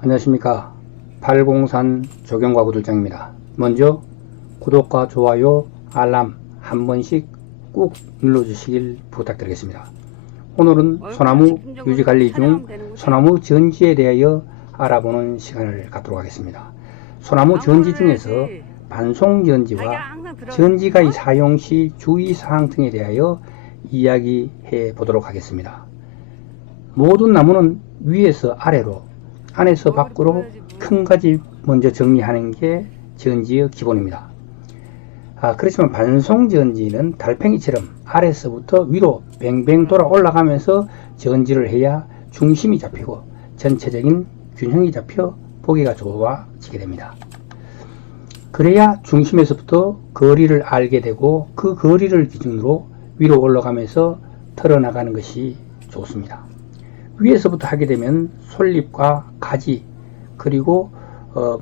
안녕하십니까. 팔공산 조경과구들장입니다. 먼저 구독과 좋아요, 알람 한 번씩 꾹 눌러주시길 부탁드리겠습니다. 오늘은 소나무 유지관리 중 소나무 전지에 대하여 알아보는 시간을 갖도록 하겠습니다. 소나무 전지 중에서 반송전지와 전지가위 사용 시 주의사항 등에 대하여 이야기해 보도록 하겠습니다. 모든 나무는 위에서 아래로, 안에서 밖으로 큰 가지 먼저 정리하는 게 전지의 기본입니다. 그렇지만 반송전지는 달팽이처럼 아래서부터 위로 뱅뱅 돌아 올라가면서 전지를 해야 중심이 잡히고 전체적인 균형이 잡혀 보기가 좋아지게 됩니다. 그래야 중심에서부터 거리를 알게 되고 그 거리를 기준으로 위로 올라가면서 털어나가는 것이 좋습니다. 위에서부터 하게 되면 솔잎과 가지 그리고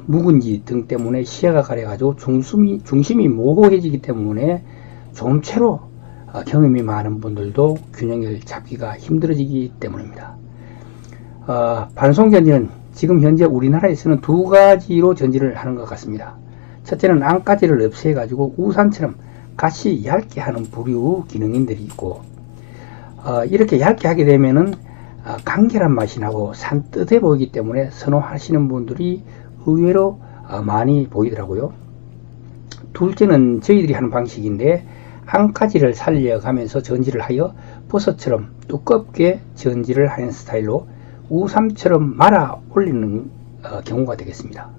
묵은지 등 때문에 시야가 가려가지고 중심이 모호해지기 때문에 좀채로 경험이 많은 분들도 균형을 잡기가 힘들어지기 때문입니다. 반송전지는 지금 현재 우리나라에서는 두 가지로 전지를 하는 것 같습니다. 첫째는 안가지를 없애가지고 우산처럼 같이 얇게 하는 부류 기능인들이 있고, 이렇게 얇게 하게 되면은 간결한 맛이 나고 산뜻해 보이기 때문에 선호하시는 분들이 의외로 많이 보이더라고요. 둘째는 저희들이 하는 방식인데, 안가지를 살려가면서 전지를 하여 버섯처럼 두껍게 전지를 하는 스타일로 우삼처럼 말아 올리는 경우가 되겠습니다.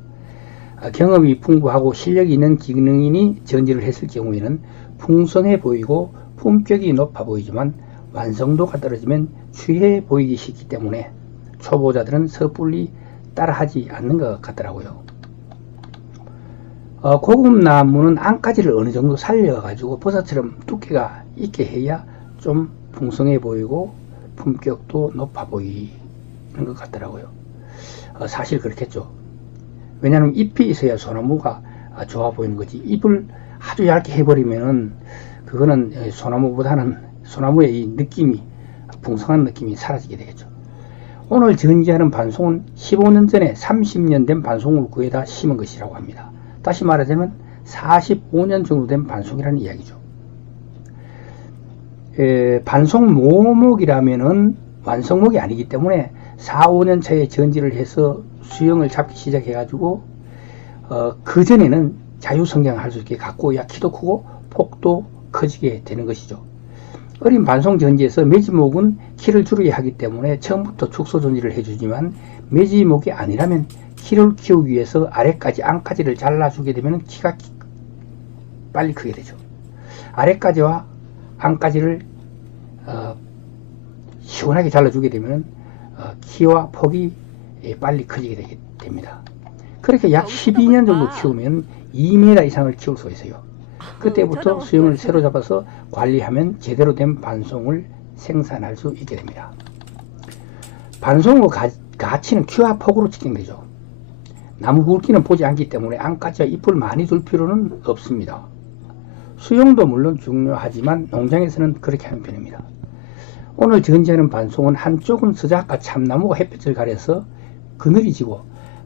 경험이 풍부하고 실력이 있는 기능인이 전지를 했을 경우에는 풍성해 보이고 품격이 높아 보이지만 완성도가 떨어지면 취해 보이기 쉽기 때문에 초보자들은 섣불리 따라하지 않는 것 같더라고요. 고급 나무는 안가지를 어느 정도 살려가지고 버섯처럼 두께가 있게 해야 좀 풍성해 보이고 품격도 높아 보이는 것 같더라고요. 사실 그렇겠죠. 왜냐하면 잎이 있어야 소나무가 좋아 보이는 거지. 잎을 아주 얇게 해버리면은 그거는 소나무보다는 소나무의 이 느낌이, 풍성한 느낌이 사라지게 되겠죠. 오늘 전지하는 반송은 15년 전에 30년 된 반송을 구해다 심은 것이라고 합니다. 다시 말하자면 45년 정도 된 반송이라는 이야기죠. 반송 모목이라면은 완성목이 아니기 때문에 4, 5년 차에 전지를 해서 수영을 잡기 시작해가지고 그전에는 자유성장을 할 수 있게 가꾸어야 키도 크고 폭도 커지게 되는 것이죠. 어린 반송 전지에서 매지목은 키를 줄이게 하기 때문에 처음부터 축소 전지를 해주지만, 매지목이 아니라면 키를 키우기 위해서 아래까지 안까지를 잘라주게 되면 키가 빨리 크게 되죠. 아래까지와 안까지를 시원하게 잘라주게 되면 키와 폭이 빨리 커지게 됩니다. 그렇게 약 12년 정도 키우면 2m 이상을 키울 수 있어요. 그때부터 수영을 새로 잡아서 관리하면 제대로 된 반송을 생산할 수 있게 됩니다. 반송의 가치는 키와 폭으로 측정되죠. 나무 굵기는 보지 않기 때문에 안까지와 잎을 많이 둘 필요는 없습니다. 수영도 물론 중요하지만 농장에서는 그렇게 하는 편입니다. 오늘 전지하는 반송은 한쪽은 스작과 참나무가 햇볕을 가려서 그늘이 지고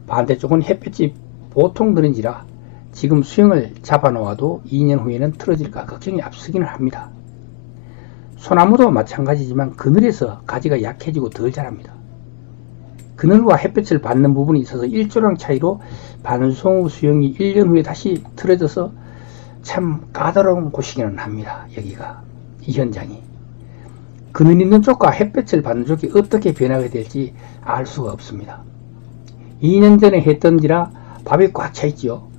반대쪽은 햇볕이 보통 드는지라 지금 수영을 잡아놓아도 2년 후에는 틀어질까 걱정이 앞서기는 합니다. 소나무도 마찬가지지만 그늘에서 가지가 약해지고 덜 자랍니다. 그늘과 햇볕을 받는 부분이 있어서 일조량 차이로 반송 후 수영이 1년 후에 다시 틀어져서 참 까다로운 곳이기는 합니다. 여기가, 이 현장이. 그늘 있는 쪽과 햇볕을 받는 쪽이 어떻게 변하게 될지 알 수가 없습니다. 2년 전에 했던지라 밥이 꽉 차 있지요.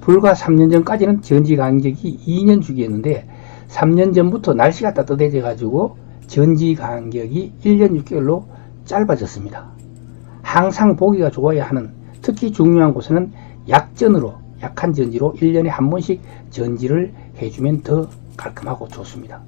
불과 3년 전까지는 전지 간격이 2년 주기였는데 3년 전부터 날씨가 따뜻해져 가지고 전지 간격이 1년 6개월로 짧아졌습니다. 항상 보기가 좋아야 하는, 특히 중요한 곳에는 약한 전지로 1년에 한 번씩 전지를 해주면 더 깔끔하고 좋습니다.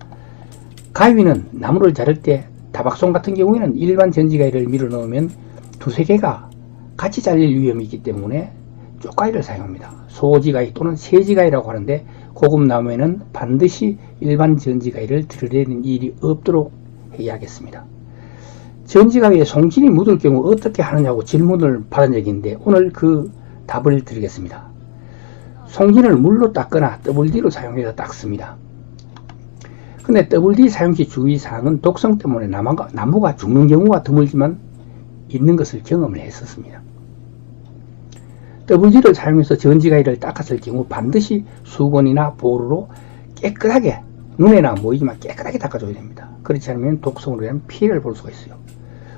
가위는 나무를 자를 때 다박송 같은 경우에는 일반 전지가위를 밀어 넣으면 두세 개가 같이 잘릴 위험이 있기 때문에 쪽가위를 사용합니다. 소지가위 또는 세지가위라고 하는데, 고급 나무에는 반드시 일반 전지가위를 들여대는 일이 없도록 해야겠습니다. 전지가위에 송진이 묻을 경우 어떻게 하느냐고 질문을 받은 적이 있는데 오늘 그 답을 드리겠습니다. 송진을 물로 닦거나 WD로 사용해서 닦습니다. 근데 WD 사용 시 주의사항은 독성 때문에 나무가 죽는 경우가 드물지만 있는 것을 경험을 했었습니다. WD를 사용해서 전지가위를 닦았을 경우 반드시 수건이나 볼으로 깨끗하게, 눈에나 보이지만 깨끗하게 닦아줘야 됩니다. 그렇지 않으면 독성으로 인한 피해를 볼 수가 있어요.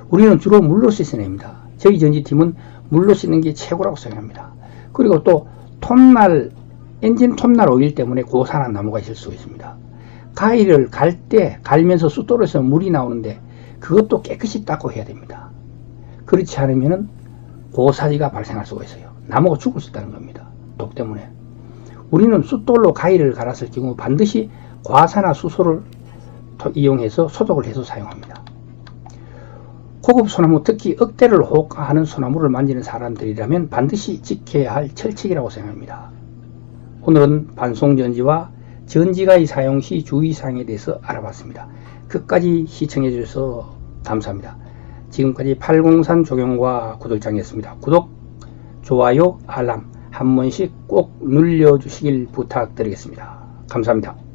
우리는 주로 물로 씻어냅니다. 저희 전지팀은 물로 씻는 게 최고라고 생각합니다. 그리고 또 엔진 톱날 오일 때문에 고산한 나무가 있을 수 있습니다. 가위를 갈 때 갈면서 숫돌에서 물이 나오는데 그것도 깨끗이 닦고 해야 됩니다. 그렇지 않으면 고사지가 발생할 수가 있어요. 나무가 죽을 수 있다는 겁니다. 독 때문에. 우리는 숫돌로 가위를 갈았을 경우 반드시 과사나 수소를 이용해서 소독을 해서 사용합니다. 고급 소나무, 특히 억대를 호가하는 소나무를 만지는 사람들이라면 반드시 지켜야 할 철칙이라고 생각합니다. 오늘은 반송전지와 전지가위 사용 시 주의사항에 대해서 알아봤습니다. 끝까지 시청해 주셔서 감사합니다. 지금까지 803 조경과 구독장이었습니다. 구독, 좋아요, 알람 한 번씩 꼭 눌러주시길 부탁드리겠습니다. 감사합니다.